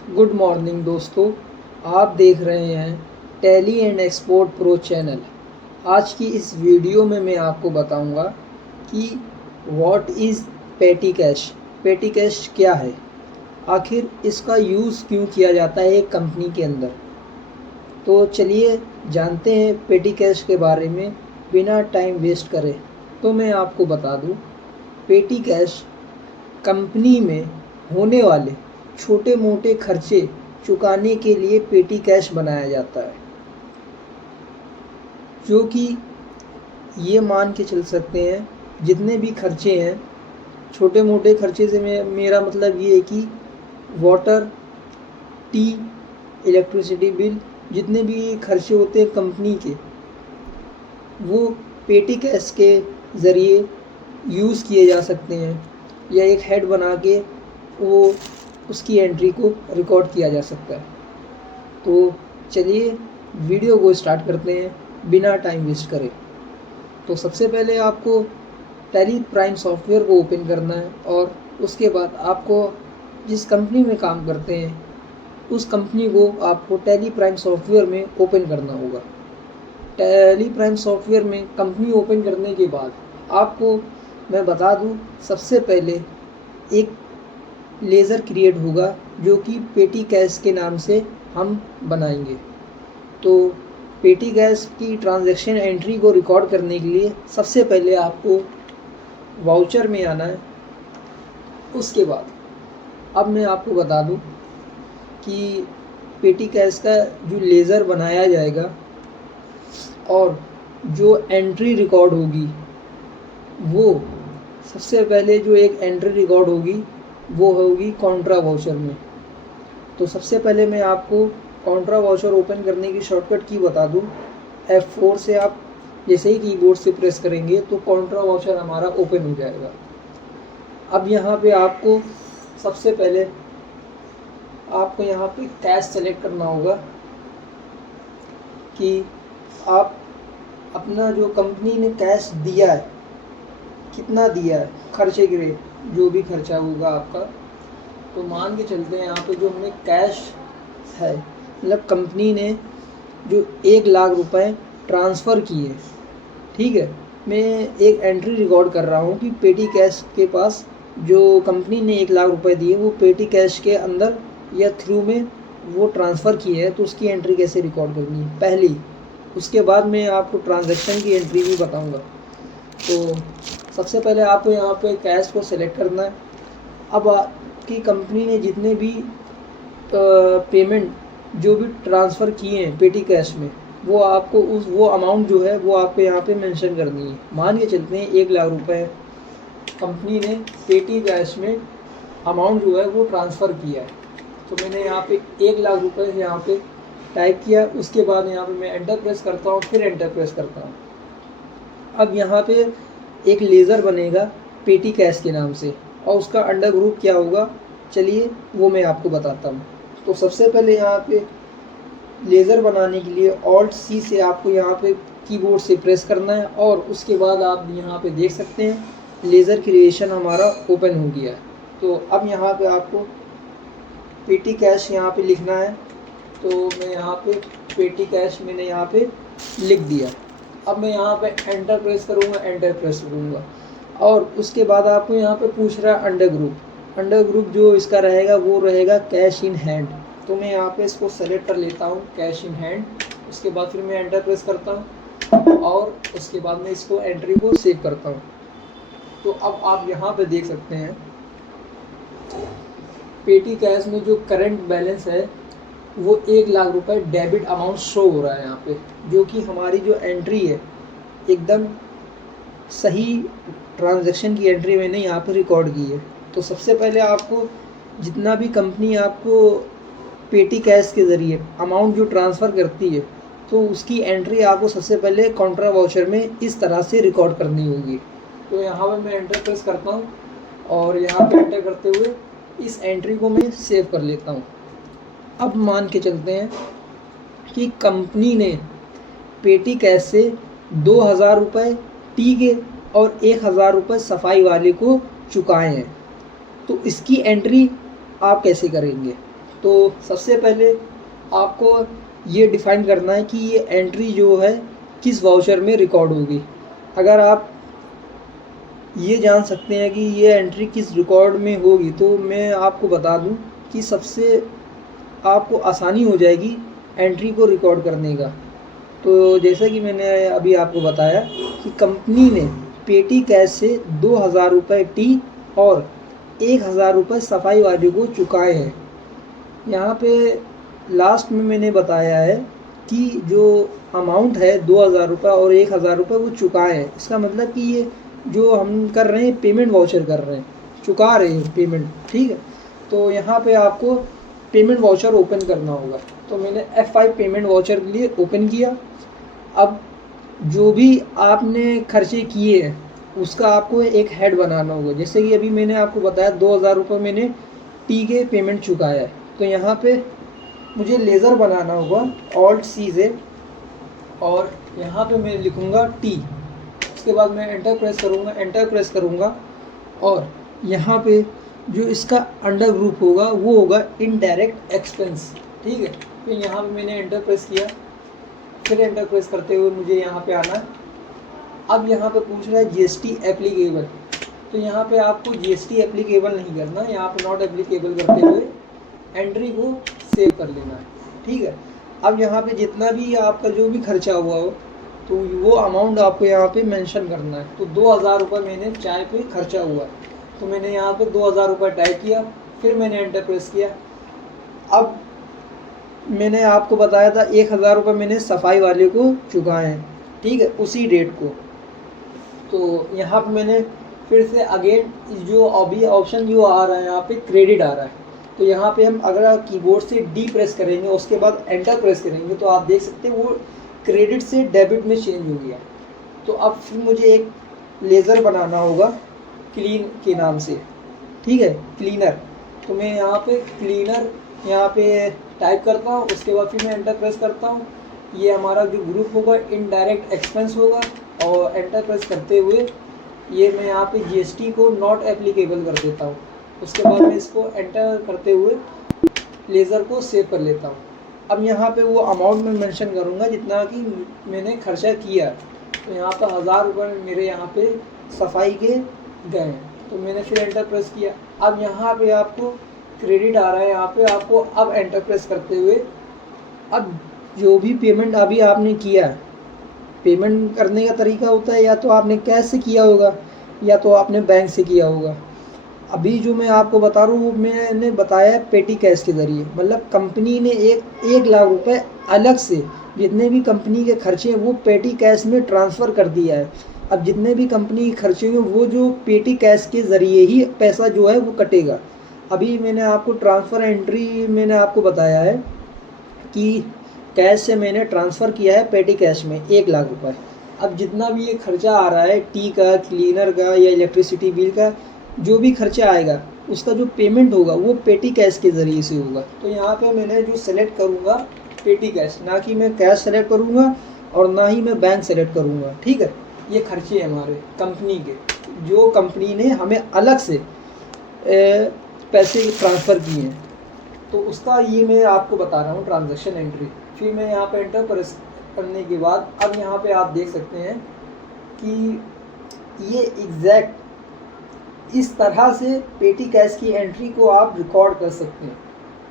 Good morning दोस्तों, आप देख रहे हैं tally and export pro channel. आज की इस वीडियो में मैं आपको बताऊंगा कि व्हाट इज़ पेटी कैश। पेटी कैश क्या है, आखिर इसका यूज़ क्यों किया जाता है एक कंपनी के अंदर। तो चलिए जानते हैं पेटी कैश के बारे में बिना टाइम वेस्ट करे। तो मैं आपको बता दूं, पेटी कैश कंपनी में होने वाले छोटे मोटे खर्चे चुकाने के लिए पेटी कैश बनाया जाता है, जो कि ये मान के चल सकते हैं जितने भी खर्चे हैं छोटे मोटे खर्चे से मेरा मतलब ये है कि वाटर, टी, इलेक्ट्रिसिटी बिल, जितने भी खर्चे होते हैं कंपनी के, वो पेटी कैश के ज़रिए यूज़ किए जा सकते हैं या एक हेड बना के वो उसकी एंट्री को रिकॉर्ड किया जा सकता है। तो चलिए वीडियो को स्टार्ट करते हैं बिना टाइम वेस्ट करें। तो सबसे पहले आपको टैली प्राइम सॉफ्टवेयर को ओपन करना है और उसके बाद आपको जिस कंपनी में काम करते हैं उस कंपनी को आपको टैली प्राइम सॉफ्टवेयर में ओपन करना होगा। टैली प्राइम सॉफ्टवेयर में कंपनी ओपन करने के बाद आपको मैं बता दूं, सबसे पहले एक लेज़र क्रिएट होगा जो कि पेटी कैश के नाम से हम बनाएंगे। तो पेटी कैश की ट्रांजैक्शन एंट्री को रिकॉर्ड करने के लिए सबसे पहले आपको वाउचर में आना है। उसके बाद अब मैं आपको बता दूं कि पेटी कैश का जो लेज़र बनाया जाएगा और जो एंट्री रिकॉर्ड होगी, वो सबसे पहले जो एक एंट्री रिकॉर्ड होगी वो होगी कॉन्ट्रा वाउचर में। तो सबसे पहले मैं आपको कॉन्ट्रा वाउचर ओपन करने की शॉर्टकट की बता दूं। F4 से आप जैसे ही कीबोर्ड से प्रेस करेंगे तो कॉन्ट्रा वाउचर हमारा ओपन हो जाएगा। अब यहाँ पे आपको सबसे पहले आपको यहाँ पे कैश सेलेक्ट करना होगा कि आप अपना जो कंपनी ने कैश दिया है कितना दिया है, खर्चे के लिए जो भी खर्चा होगा आपका। तो मान के चलते हैं यहाँ पे जो हमने कैश है, मतलब कंपनी ने जो 1,00,000 रुपए ट्रांसफ़र किए, ठीक है। मैं एक एंट्री रिकॉर्ड कर रहा हूँ कि पेटी कैश के पास जो कंपनी ने 1,00,000 रुपए दिए वो पेटी कैश के अंदर या थ्रू में वो ट्रांसफ़र किए हैं, तो उसकी एंट्री कैसे रिकॉर्ड करनी है पहली। उसके बाद मैं आपको ट्रांजैक्शन की एंट्री भी बताऊँगा। तो सबसे पहले आपको यहाँ पे कैश को सेलेक्ट करना है। अब आपकी कंपनी ने जितने भी पेमेंट जो भी ट्रांसफ़र किए हैं पेटी कैश में, वो आपको वो अमाउंट जो है वो आपको यहाँ पे मेंशन करनी है। मान के चलते हैं 1,00,000 रुपए कंपनी ने पेटी कैश में अमाउंट जो है वो ट्रांसफ़र किया है। तो मैंने यहाँ पे 1,00,000 रुपये यहाँ पे टाइप किया। उसके बाद यहाँ पे मैं एंटर प्रेस करता हूँ, फिर एंटर प्रेस करता हूँ। अब यहाँ पे एक लेज़र बनेगा पेटी कैश के नाम से और उसका अंडर ग्रुप क्या होगा, चलिए वो मैं आपको बताता हूँ। तो सबसे पहले यहाँ पे लेज़र बनाने के लिए Alt+C से आपको यहाँ पे कीबोर्ड से प्रेस करना है और उसके बाद आप यहाँ पे देख सकते हैं लेज़र क्रिएशन हमारा ओपन हो गया है। तो अब यहाँ पे आपको पेटी कैश यहाँ पे लिखना है। तो मैं यहाँ पे पेटी कैश मैंने यहाँ पे लिख दिया। अब मैं यहाँ पे एंटर प्रेस करूँगा, एंटर प्रेस करूँगा और उसके बाद आपको यहाँ पे पूछ रहा है अंडर ग्रुप। अंडर ग्रुप जो इसका रहेगा वो रहेगा कैश इन हैंड। तो मैं यहाँ पे इसको सेलेक्ट कर लेता हूँ, कैश इन हैंड। उसके बाद फिर मैं एंटर प्रेस करता हूँ और उसके बाद मैं इसको एंट्री को सेव करता हूँ। तो अब आप यहाँ पे देख सकते हैं पेटी कैश में जो करंट बैलेंस है वो 1,00,000 रुपए डेबिट अमाउंट शो हो रहा है यहाँ पे, जो कि हमारी जो एंट्री है एकदम सही ट्रांजैक्शन की एंट्री मैंने यहाँ पे रिकॉर्ड की है। तो सबसे पहले आपको जितना भी कंपनी आपको पेटी कैश के ज़रिए अमाउंट जो ट्रांसफ़र करती है तो उसकी एंट्री आपको सबसे पहले कॉन्ट्रा वाउचर में इस तरह से रिकॉर्ड करनी होगी। तो यहाँ पर मैं एंटर प्रेस करता हूँ और यहाँ पे एंटर करते हुए इस एंट्री को मैं सेव कर लेता हूँ। अब मान के चलते हैं कि कंपनी ने पेटी कैश से 2,000 रुपये टी के और 1,000 रुपये सफाई वाले को चुकाए हैं। तो इसकी एंट्री आप कैसे करेंगे, तो सबसे पहले आपको ये डिफ़ाइन करना है कि ये एंट्री जो है किस वाउचर में रिकॉर्ड होगी। अगर आप ये जान सकते हैं कि ये एंट्री किस रिकॉर्ड में होगी, तो मैं आपको बता दूं कि सबसे आपको आसानी हो जाएगी एंट्री को रिकॉर्ड करने का। तो जैसे कि मैंने अभी आपको बताया कि कंपनी ने पेटी कैश से 2000 रुपये टी और 1000 रुपये सफाई वाले को चुकाए हैं। यहाँ पे लास्ट में मैंने बताया है कि जो अमाउंट है 2000 रुपये और 1000 रुपये वो चुकाए हैं। इसका मतलब कि ये जो हम कर रहे हैं पेमेंट वाउचर कर रहे हैं, चुका रहे हैं पेमेंट, ठीक है। तो यहाँ पे आपको पेमेंट वाउचर ओपन करना होगा। तो मैंने F5 पेमेंट वाउचर के लिए ओपन किया। अब जो भी आपने खर्चे किए हैं उसका आपको एक हेड बनाना होगा। जैसे कि अभी मैंने आपको बताया 2000 रुपये मैंने टी के पेमेंट चुकाया है, तो यहाँ पे मुझे लेज़र बनाना होगा, Alt C से, और यहाँ पे मैं लिखूँगा टी। उसके बाद मैं एंटर प्रेस करूँगा और यहाँ पे जो इसका अंडर ग्रुप होगा वो होगा इनडायरेक्ट एक्सपेंस, ठीक है। तो यहाँ पे मैंने एंटर प्रेस किया, फिर एंटर प्रेस करते हुए मुझे यहाँ पे आना है। अब यहाँ पे पूछ रहा है GST एप्लीकेबल, तो यहाँ पे आपको GST एप्लीकेबल नहीं करना, यहाँ पे नॉट एप्लीकेबल करते हुए एंट्री को सेव कर लेना है, ठीक है। अब यहाँ पे जितना भी आपका जो भी खर्चा हुआ हो तो वो अमाउंट आपको यहाँ पे मेंशन करना है। तो 2000 रुपये मैंने चाय पे खर्चा हुआ, तो मैंने यहाँ पे 2000 रुपये टाइप किया, फिर मैंने एंटर प्रेस किया। अब मैंने आपको बताया था 1000 रुपये मैंने सफाई वाले को चुकाए हैं, ठीक है, उसी डेट को। तो यहाँ पे मैंने फिर से अगेन जो अभी ऑप्शन जो आ रहा है यहाँ पे क्रेडिट आ रहा है, तो यहाँ पे हम अगर कीबोर्ड से डी प्रेस करेंगे उसके बाद एंटर प्रेस करेंगे तो आप देख सकते हैं वो क्रेडिट से डेबिट में चेंज हो गया। तो अब फिर मुझे एक लेज़र बनाना होगा क्लीन के नाम से, ठीक है, क्लीनर। तो मैं यहाँ पे क्लीनर यहाँ पे टाइप करता हूँ, उसके बाद फिर मैं एंटर प्रेस करता हूँ। ये हमारा जो ग्रुप होगा इनडायरेक्ट एक्सपेंस होगा, और एंटर प्रेस करते हुए ये मैं यहाँ पे GST को नॉट एप्लीकेबल कर देता हूँ। उसके बाद मैं इसको एंटर करते हुए लेज़र को सेव कर लेता हूँ। अब यहाँ पे वो अमाउंट मैं मेंशन करूँगा जितना कि मैंने खर्चा किया। तो यहाँ पर 1000 रुपये मेरे यहाँ पे सफाई के गए, तो मैंने फिर एंटर प्रेस किया। अब यहाँ पे आपको क्रेडिट आ रहा है, यहाँ पे आपको अब एंटर प्रेस करते हुए अब जो भी पेमेंट अभी आपने किया, पेमेंट करने का तरीका होता है या तो आपने कैश से किया होगा या तो आपने बैंक से किया होगा। अभी जो मैं आपको बता रहा हूँ वो मैंने बताया पेटी कैश के ज़रिए, मतलब कंपनी ने 1 लाख रुपए अलग से जितने भी कंपनी के खर्चे हैं वो पेटी कैश में ट्रांसफ़र कर दिया है। अब जितने भी कंपनी के खर्चे हैं वो जो पेटी कैश के ज़रिए ही पैसा जो है वो कटेगा। अभी मैंने आपको ट्रांसफ़र एंट्री मैंने आपको बताया है कि कैश से मैंने ट्रांसफ़र किया है पेटी कैश में 1 लाख रुपए। अब जितना भी ये खर्चा आ रहा है टी का, क्लीनर का या इलेक्ट्रिसिटी बिल का, जो भी खर्चा आएगा उसका जो पेमेंट होगा वो पेटी कैश के ज़रिए से होगा। तो यहाँ पे मैंने जो सेलेक्ट करूँगा पेटी कैश, ना कि मैं कैश सेलेक्ट करूँगा और ना ही मैं बैंक सेलेक्ट करूँगा, ठीक है। ये खर्चे हैं हमारे कंपनी के, जो कंपनी ने हमें अलग से पैसे ट्रांसफ़र किए हैं, तो उसका ये मैं आपको बता रहा हूँ ट्रांजैक्शन एंट्री। फिर मैं यहाँ पे एंटर प्रेस करने के बाद अब यहाँ पे आप देख सकते हैं कि ये एग्जैक्ट इस तरह से पेटी कैश की एंट्री को आप रिकॉर्ड कर सकते हैं।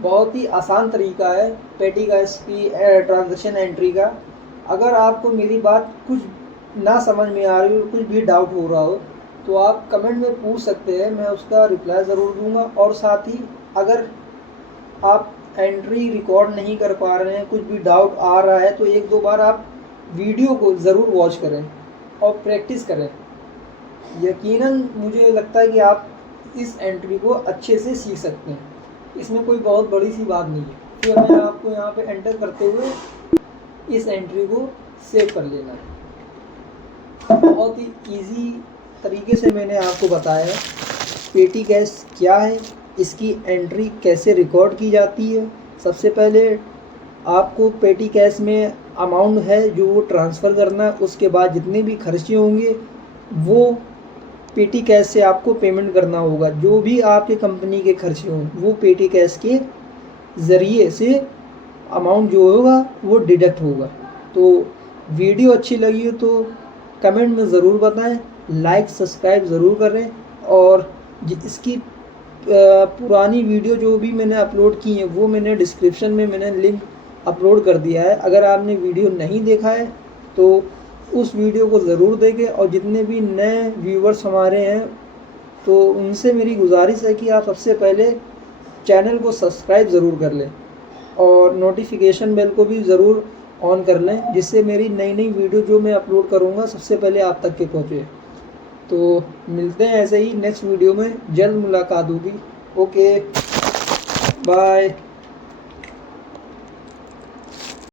बहुत ही आसान तरीका है पेटी कैश की ट्रांजैक्शन एंट्री का। अगर आपको मेरी बात कुछ ना समझ में आ रही हो, कुछ भी डाउट हो रहा हो, तो आप कमेंट में पूछ सकते हैं, मैं उसका रिप्लाई ज़रूर दूंगा। और साथ ही अगर आप एंट्री रिकॉर्ड नहीं कर पा रहे हैं, कुछ भी डाउट आ रहा है, तो 1-2 बार आप वीडियो को ज़रूर वॉच करें और प्रैक्टिस करें। यकीनन मुझे लगता है कि आप इस एंट्री को अच्छे से सीख सकते हैं, इसमें कोई बहुत बड़ी सी बात नहीं है। फिर मैं आपको यहाँ पे एंटर करते हुए इस एंट्री को सेव कर लेना है। बहुत ही इजी तरीके से मैंने आपको बताया है पेटी कैश क्या है, इसकी एंट्री कैसे रिकॉर्ड की जाती है। सबसे पहले आपको पेटी कैश में अमाउंट है जो वो ट्रांसफ़र करना है, उसके बाद जितने भी खर्चे होंगे वो पेटी कैश से आपको पेमेंट करना होगा। जो भी आपके कंपनी के खर्चे हों वो पेटी कैश के ज़रिए से अमाउंट जो होगा वो डिडक्ट होगा। तो वीडियो अच्छी लगी हो तो कमेंट में ज़रूर बताएं, लाइक सब्सक्राइब ज़रूर करें, और इसकी पुरानी वीडियो जो भी मैंने अपलोड की है वो मैंने डिस्क्रिप्शन में मैंने लिंक अपलोड कर दिया है। अगर आपने वीडियो नहीं देखा है तो उस वीडियो को ज़रूर देखें, और जितने भी नए व्यूवर्स हमारे हैं तो उनसे मेरी गुजारिश है कि आप सबसे पहले चैनल को सब्सक्राइब ज़रूर कर लें और नोटिफिकेशन बेल को भी ज़रूर ऑन कर लें, जिससे मेरी नई नई वीडियो जो मैं अपलोड करूँगा सबसे पहले आप तक के पहुँचे। तो मिलते हैं ऐसे ही नेक्स्ट वीडियो में, जल्द मुलाकात होगी। Okay bye.